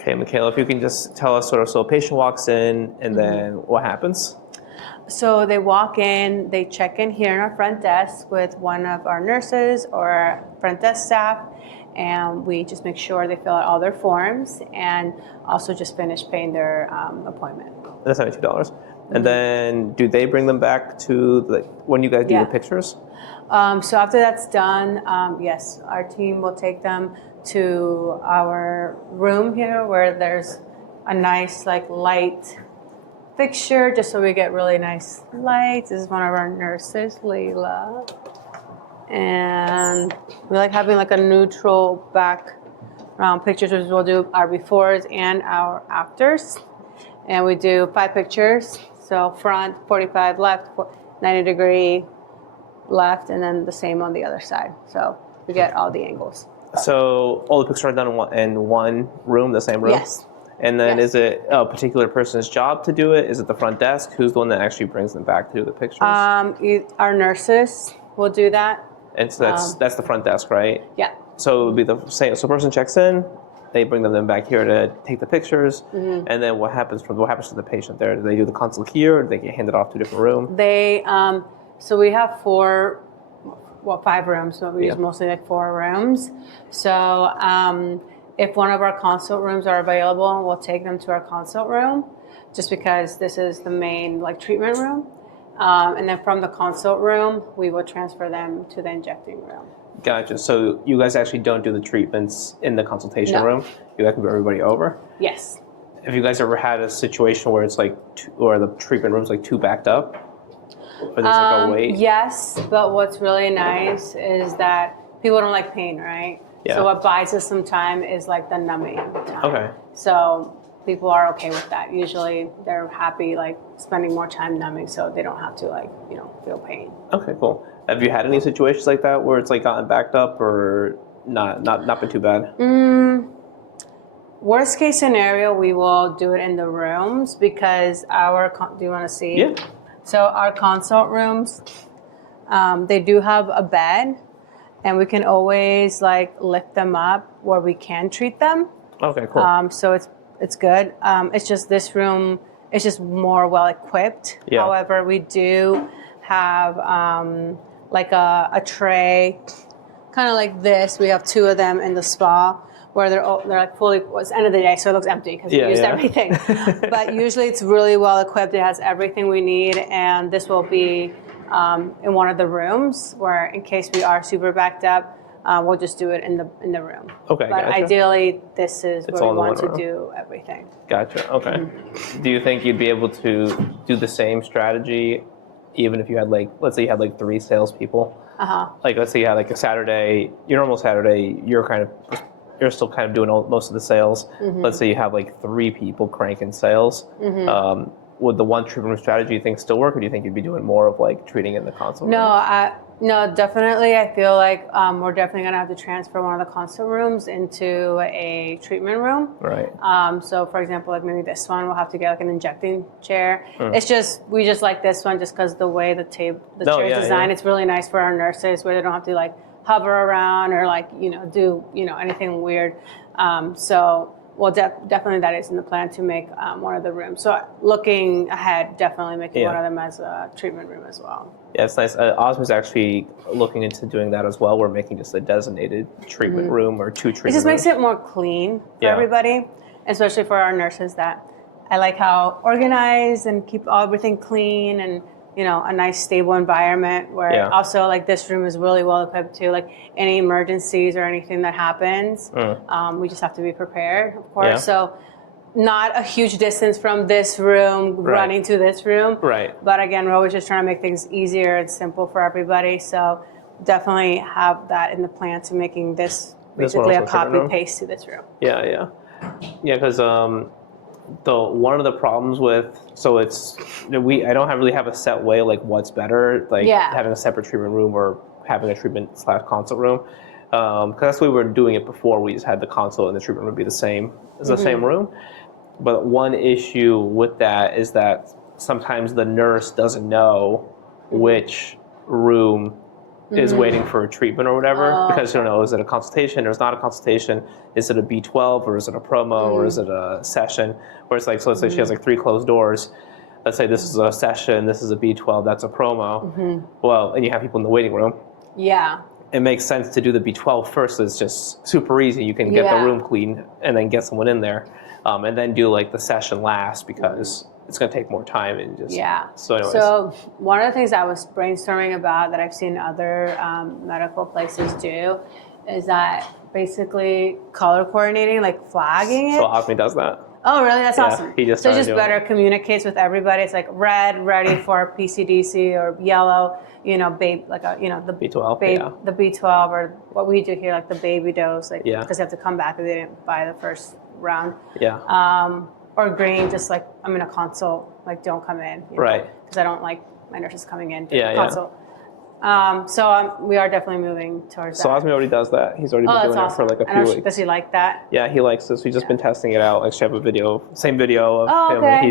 Okay, Michaela, if you can just tell us sort of, so a patient walks in and then what happens? So they walk in, they check in here in our front desk with one of our nurses or front desk staff, and we just make sure they fill out all their forms and also just finish paying their appointment. That's $72. And then do they bring them back to, like, when you guys do the pictures? So after that's done, yes, our team will take them to our room here where there's a nice like light fixture just so we get really nice lights. This is one of our nurses, Leila. And we like having like a neutral background pictures, which we'll do our befores and our afters. And we do 5 pictures. So front, 45 left, 90 degree left, and then the same on the other side. So we get all the angles. So all the pictures are done in one room, the same room? Yes. And then is it a particular person's job to do it? Is it the front desk? Who's the one that actually brings them back to do the pictures? Our nurses will do that. And so that's the front desk, right? Yeah. So it would be the same. So a person checks in, they bring them back here to take the pictures, and then what happens to the patient there? Do they do the consult here, or do they get handed off to a different room? They so we have 5 rooms, so we use mostly like 4 rooms. So if one of our consult rooms are available, we'll take them to our consult room, just because this is the main like treatment room. And then from the consult room, we will transfer them to the injecting room. Gotcha. So you guys actually don't do the treatments in the consultation room? You guys can bring everybody over? Yes. Have you guys ever had a situation where it's like, or the treatment room's like too backed up? Or there's like a wait? Yes, but what's really nice is that people don't like pain, right? Yeah. So what buys us some time is like the numbing time. Okay. So people are okay with that. Usually they're happy like spending more time numbing so they don't have to like, feel pain. Okay, cool. Have you had any situations like that where it's like gotten backed up or not been too bad? Worst case scenario, we will do it in the rooms because do you want to see? Yeah. So our consult rooms, they do have a bed, and we can always like lift them up where we can treat them. Okay, cool. So it's good. It's just this room is just more well equipped. Yeah. However, we do have like a tray, kind of like this. We have 2 of them in the spa where they're like fully. It's the end of the day, so it looks empty because we used everything. But usually it's really well equipped. It has everything we need, and this will be in one of the rooms where, in case we are super backed up, we'll just do it in the room. Okay, but gotcha. Ideally, this is where we want to room. do everything. Gotcha. Okay. Do you think you'd be able to do the same strategy, even if you had let's say you had 3 salespeople? Like, let's say you had like a Saturday, your normal Saturday, you're still kind of doing most of the sales. Let's say you have 3 people cranking sales. Would the one treatment room strategy, you think, still work, or do you think you'd be doing more of treating in the consult room? No, definitely. I feel like we're definitely going to have to transfer one of the consult rooms into a treatment room. Right. So, for example, like maybe this one, we'll have to get an injecting chair. It's just, we just like this one just because the way the chair is designed, it's really nice for our nurses where they don't have to hover around or do anything weird. So well, definitely that is in the plan to make one of the rooms. So looking ahead, definitely making one of them as a treatment room as well. Yeah, it's nice. Osmo's actually looking into doing that as well. We're making just a designated treatment room or 2 treatment rooms. It just makes it more clean for everybody, especially for our nurses that I like how organized and keep everything clean and a nice stable environment where also this room is really well equipped to any emergencies or anything that happens. We just have to be prepared, of course. Yeah. So not a huge distance from this room running to this room. Right. But again, we're always just trying to make things easier and simple for everybody. So definitely have that in the plan to making this basically a copy paste to this room. Yeah, because one of the problems with I don't really have a set way what's better, having a separate treatment room or having a treatment / consult room, because that's the way we were doing it before. We just had the consult and the treatment room be the same as the same room. But one issue with that is that sometimes the nurse doesn't know which room is waiting for a treatment or whatever, because you don't know, is it a consultation or is not a consultation? Is it a B12 or is it a promo or is it a session? Where it's like, so let's say she has like 3 closed doors. Let's say this is a session, this is a B12, that's a promo. Well, and you have people in the waiting room. Yeah. It makes sense to do the B12 first. So it's just super easy. You can get the room clean and then get someone in there, and then do like the session last, because it's going to take more time and just So anyways. So one of the things I was brainstorming about that I've seen other medical places do is that basically color coordinating, like flagging it. So Osme does that. Oh, really? That's awesome. He just so just better communicates with everybody. It's like red, ready for PCDC, or yellow, you know, the B12, the B12, or what we do here, like the baby dose, like because they have to come back if they didn't buy the first round. Or green, just like I'm in a consult, like don't come in, because I don't like my nurses coming in to consult. So we are definitely moving towards that. So Osme already does that. He's already been doing it for like a few weeks. Does he like that? Yeah, he likes this. We've just been testing it out. Actually, have a video, same video of him. Okay.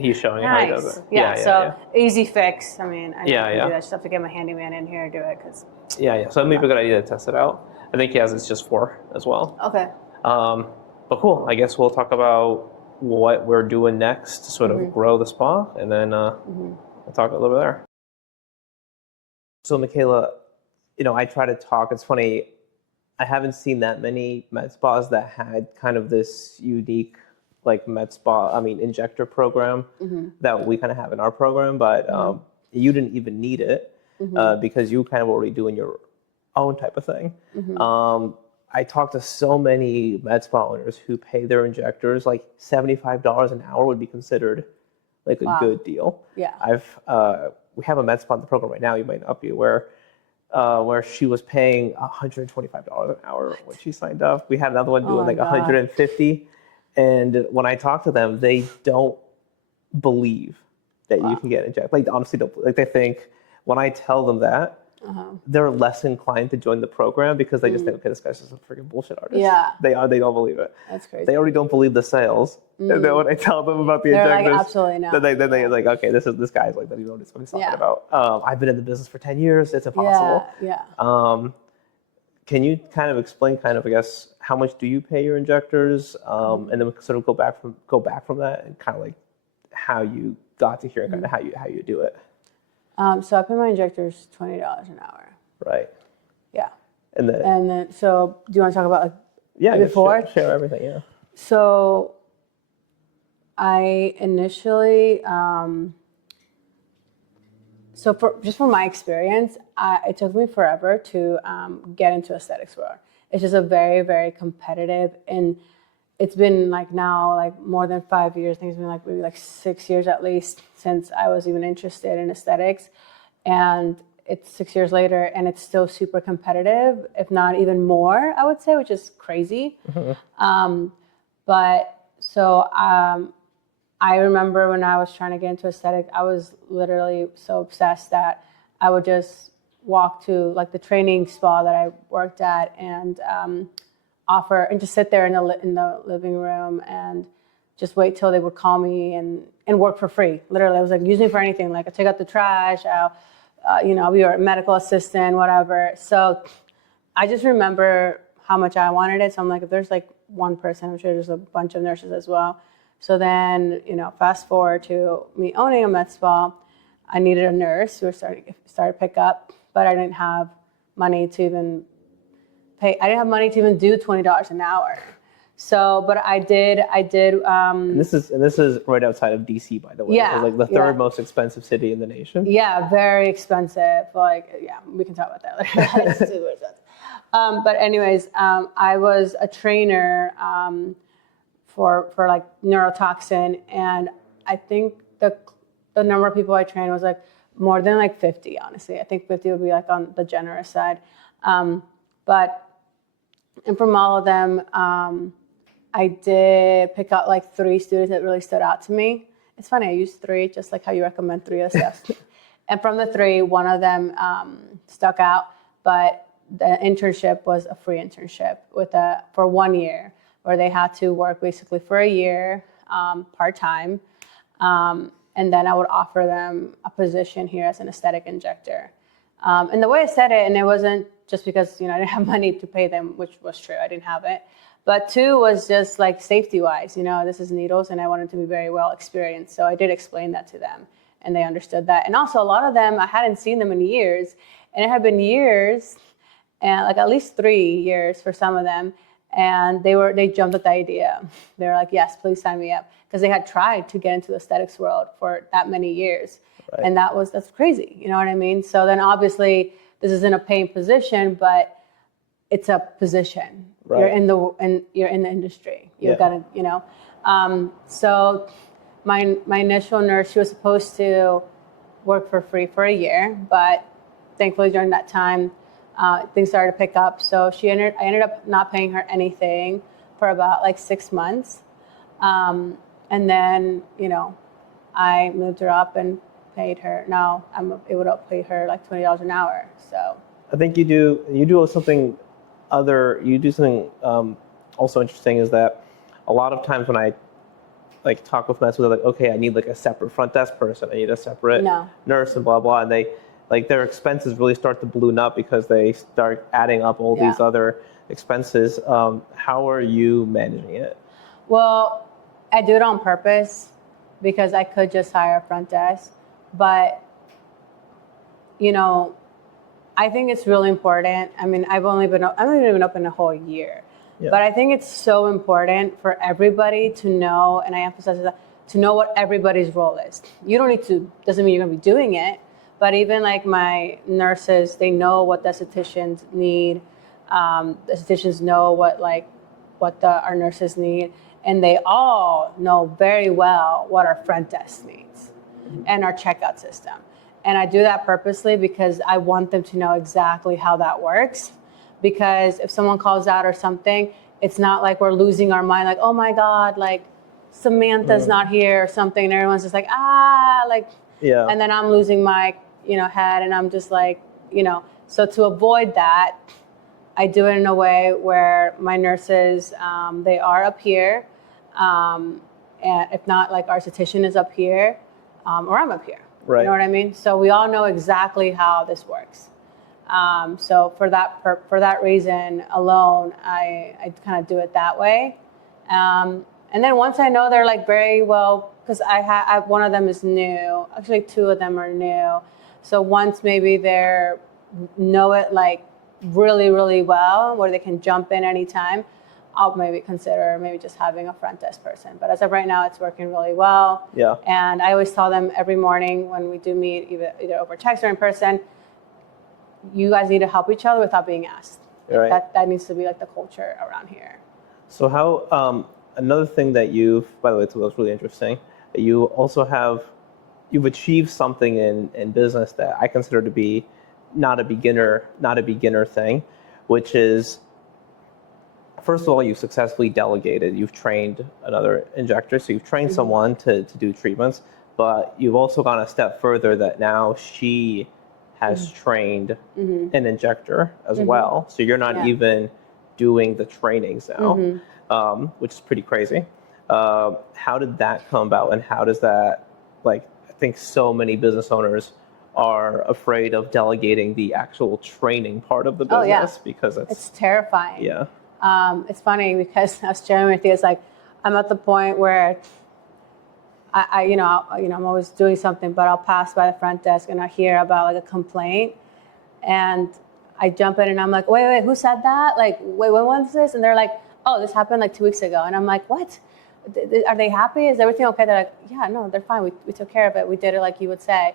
He's showing how he does it. So easy fix. I mean, I know I can do that. Just have to get my handyman in here to do it. So it may be a good idea to test it out. I think he has it's just 4 as well. Okay. But cool. I guess we'll talk about what we're doing next to sort of grow the spa, and then we'll talk a little bit there. So Michaela, you know, I try to talk. It's funny, I haven't seen that many med spas that had kind of this unique, like injector program that we kind of have in our program, but you didn't even need it because you kind of already doing your own type of thing. I talked to so many med spa owners who pay their injectors like $75 an hour would be considered like a good deal. We have a med spa in the program right now, you might not be aware, where she was paying $125 an hour when she signed up. We had another one doing like $150. And when I talk to them, they don't believe that you can get injected. Like, honestly, they think when I tell them that, they're less inclined to join the program because they just think, okay, this guy's just a freaking bullshit artist. They don't believe it. That's crazy. They already don't believe the sales. And then when I tell them about the injectors, like, absolutely not. Then they're like, okay, this guy's like, that. You know what he's talking about. I've been in the business for 10 years. It's impossible. Can you kind of explain I guess, how much do you pay your injectors? And then we can sort of go back from that and kind of like how you got to here and kind of how you do it. So I pay my injectors $20 an hour. Right. Yeah. And then so do you want to talk about before? Share everything, yeah. So I initially, from my experience, it took me forever to get into aesthetics world. It's just a very, very competitive, and it's been like now like more than 5 years. I think it's been like maybe like 6 years at least since I was even interested in aesthetics, and it's 6 years later and it's still super competitive, if not even more, I would say, which is crazy. I remember when I was trying to get into aesthetic, I was literally so obsessed that I would just walk to like the training spa that I worked at and offer and just sit there in the living room and just wait till they would call me and work for free. Literally, I was like, use me for anything. Like, I take out the trash, I'll be your medical assistant, whatever. So I just remember how much I wanted it. So I'm like, if there's like one person, I'm sure there's a bunch of nurses as well. So then, fast forward to me owning a med spa, I needed a nurse who started to pick up, but I didn't have money to even pay. I didn't have money to even do $20 an hour. So, but I did. And this is right outside of DC, by the way. Yeah, it's like the third most expensive city in the nation. Yeah, very expensive. Like, yeah, we can talk about that later. It's super expensive. But anyways, I was a trainer for like neurotoxin, and I think the number of people I trained was like more than like 50. Honestly, I think 50 would be like on the generous side. And from all of them, I did pick out like 3 students that really stood out to me. It's funny, I used 3, just like how you recommend 3 of stuff. And from the 3, one of them stuck out, but the internship was a free internship for 1 year, where they had to work basically for a year, part-time. And then I would offer them a position here as an aesthetic injector. And the way I said it, and it wasn't just because, I didn't have money to pay them, which was true, I didn't have it. But two was just like safety wise, this is needles and I wanted to be very well experienced. So I did explain that to them and they understood that. And also a lot of them, I hadn't seen them in years, and it had been years, and like at least 3 years for some of them. And they jumped at the idea. They were like, yes, please sign me up. Because they had tried to get into the aesthetics world for that many years. Right. And that's crazy. You know what I mean? So then obviously this isn't a paying position, but it's a position. Right. You're in the industry. You've got to, so my initial nurse, she was supposed to work for free for a year, but thankfully during that time, things started to pick up. So I ended up not paying her anything for about like 6 months. And then, I moved her up and paid her. Now I'm able to pay her like $20 an hour. So I think you do something also interesting is that a lot of times when I like talk with clients, they're like, okay, I need like a separate front desk person. I need a separate nurse and blah, blah. And they like their expenses really start to balloon up because they start adding up all these other expenses. How are you managing it? Well, I do it on purpose because I could just hire a front desk. But, I think it's really important. I mean, I've only been open a whole year. Yeah. But I think it's so important for everybody to know, and I emphasize that, to know what everybody's role is. You don't need to, doesn't mean you're going to be doing it, but even like my nurses, they know what the estheticians need. The estheticians know what our nurses need, and they all know very well what our front desk needs and our checkout system. And I do that purposely because I want them to know exactly how that works. Because if someone calls out or something, it's not like we're losing our mind, like, oh my God, like Samantha's not here or something, and everyone's just like, and then I'm losing my, head, and I'm just like, so to avoid that, I do it in a way where my nurses, they are up here, and if not, like our esthetician is up here, or I'm up here. Right. You know what I mean? So we all know exactly how this works. So for that reason alone, I kind of do it that way. And then once I know they're like very well, because I one of them is new. Actually, 2 of them are new. So once maybe they know it like really, really well, where they can jump in anytime, I'll maybe consider just having a front desk person. But as of right now, it's working really well. Yeah. And I always tell them every morning when we do meet, either over text or in person, you guys need to help each other without being asked. Right. That needs to be like the culture around here. So how, another thing that by the way, it was really interesting, that you've achieved something in business that I consider to be not a beginner thing, which is, first of all, you've successfully delegated. You've trained another injector, so you've trained someone to do treatments, but you've also gone a step further that now she has trained an injector as well. So you're not even doing the trainings now, which is pretty crazy. How did that come about, and how does that, I think so many business owners are afraid of delegating the actual training part of the business because it's terrifying. Yeah. It's funny because I was sharing with you, it's like I'm at the point where I'm always doing something, but I'll pass by the front desk and I hear about like a complaint, and I jump in and I'm like, wait, who said that? Like, wait, when was this? And they're like, oh, this happened like 2 weeks ago. And I'm like, what? Are they happy? Is everything okay? They're like, yeah, no, they're fine. We took care of it. We did it like you would say.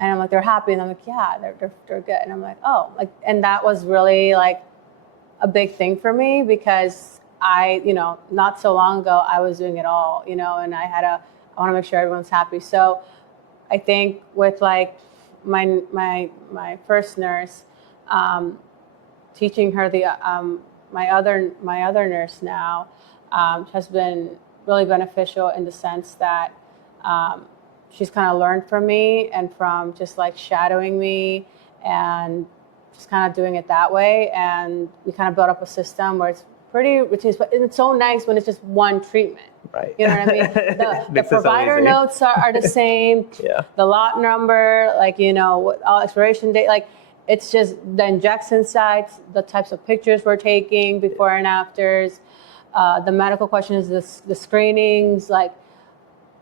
And I'm like, they're happy. And I'm like, yeah, they're good. And I'm like, oh, and that was really like a big thing for me because not so long ago, I was doing it all, and I want to make sure everyone's happy. So I think with like my first nurse, teaching her my other nurse now has been really beneficial in the sense that she's kind of learned from me and from just like shadowing me and just kind of doing it that way. And we kind of built up a system where it's pretty routine, but it's so nice when it's just one treatment. Right. You know what I mean? The provider notes are the same. Yeah. The lot number, all expiration date, it's just the injection sites, the types of pictures we're taking before and afters, the medical questions, the screenings, like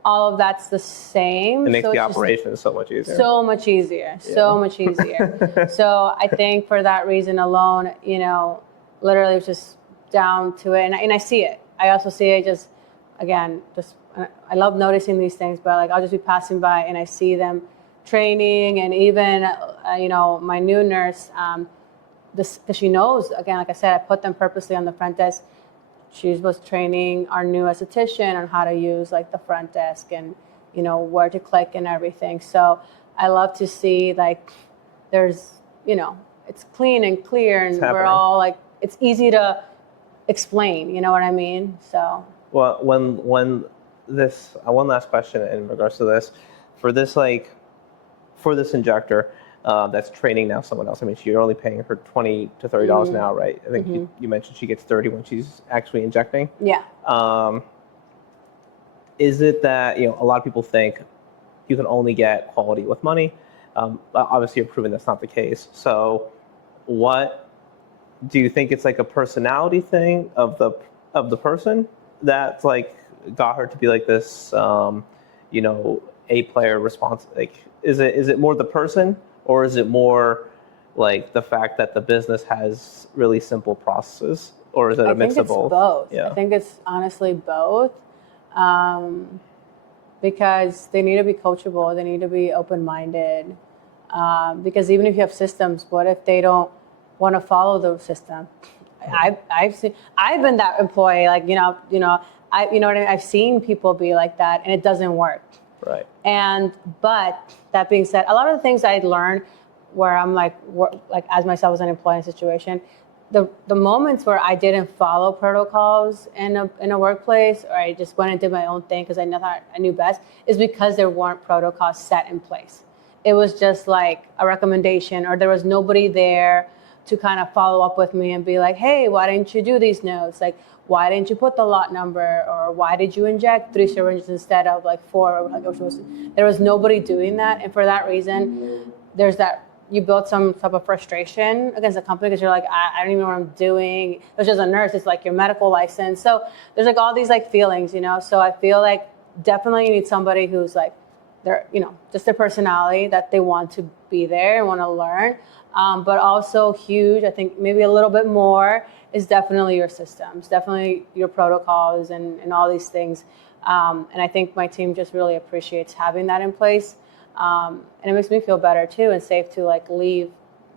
all of that's the same. It makes the operation so much easier. So much easier. So much easier. So I think for that reason alone, you know, literally it's just down to it. And I see it. I also see it just, again, just, I love noticing these things, but like I'll just be passing by and I see them training, and even, you know, my new nurse, because she knows, again, like I said, I put them purposely on the front desk. She was training our new esthetician on how to use like the front desk and, you know, where to click and everything. So I love to see like there's, you know, it's clean and clear, and we're all like, it's easy to explain, you know what I mean? So. Well, when this, one last question in regards to this, for this, like, for this injector that's training now someone else, I mean, you're only paying her $20 to $30 an hour, right? I think you mentioned she gets 30 when she's actually injecting. Yeah. Is it that, you know, a lot of people think you can only get quality with money? Obviously, you're proving that's not the case. So what, do you think it's like a personality thing of the person that's like got her to be like this, you know, A player response? Like, is it more the person, or is it more like the fact that the business has really simple processes, or is it a mix of both? Both. Yeah. I think it's honestly both, because they need to be coachable. They need to be open-minded, because even if you have systems, what if they don't want to follow the system? I've been that employee, like, you know what I mean? I've seen people be like that, and it doesn't work. Right. But that being said, a lot of the things I learned where I'm like as myself as an employee in a situation, the moments where I didn't follow protocols in a workplace, or I just went and did my own thing because I knew best, is because there weren't protocols set in place. It was just like a recommendation, or there was nobody there to kind of follow up with me and be like, hey, why didn't you do these notes? Like, why didn't you put the lot number? Or why did you inject 3 syringes instead of like 4? There was nobody doing that. And for that reason, there's that, you build some type of frustration against the company because you're like, I don't even know what I'm doing. It was just a nurse. It's like your medical license. So there's like all these like feelings, you know? So I feel like definitely you need somebody who's like, they're, you know, just their personality, that they want to be there and want to learn. But also huge, I think maybe a little bit more, is definitely your systems, definitely your protocols and all these things. And I think my team just really appreciates having that in place. And it makes me feel better too, and safe to like leave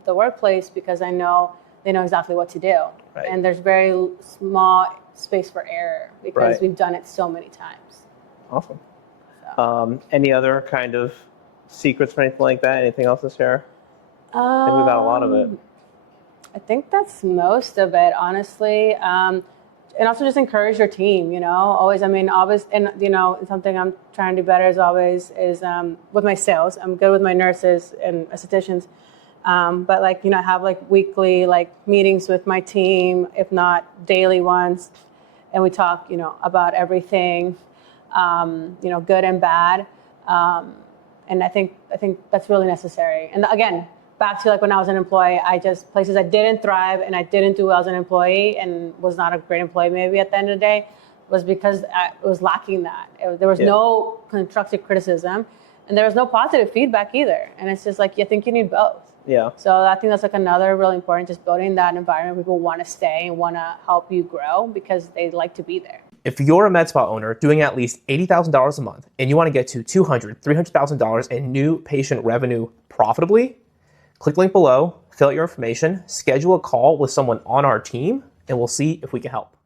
the workplace because I know they know exactly what to do. Right. And there's very small space for error because we've done it so many times. Awesome. So. Any other kind of secrets or anything like that? Anything else to share? I think we got a lot of it. I think that's most of it, honestly. And also just encourage your team, you know, always, I mean, always, and, you know, something I'm trying to do better as always is with my sales. I'm good with my nurses and estheticians. But like, you know, have like weekly like meetings with my team, if not daily ones. And we talk, you know, about everything, you know, good and bad. And I think that's really necessary. And again, back to like when I was an employee, places I didn't thrive and I didn't do well as an employee and was not a great employee maybe at the end of the day, was because it was lacking that. There was no constructive criticism and there was no positive feedback either. And it's just like, you think you need both. Yeah. So I think that's like another really important, just building that environment where people want to stay and want to help you grow because they like to be there. If you're a med spa owner doing at least $80,000 a month and you want to get to $200,000, $300,000 in new patient revenue profitably, click the link below, fill out your information, schedule a call with someone on our team, and we'll see if we can help.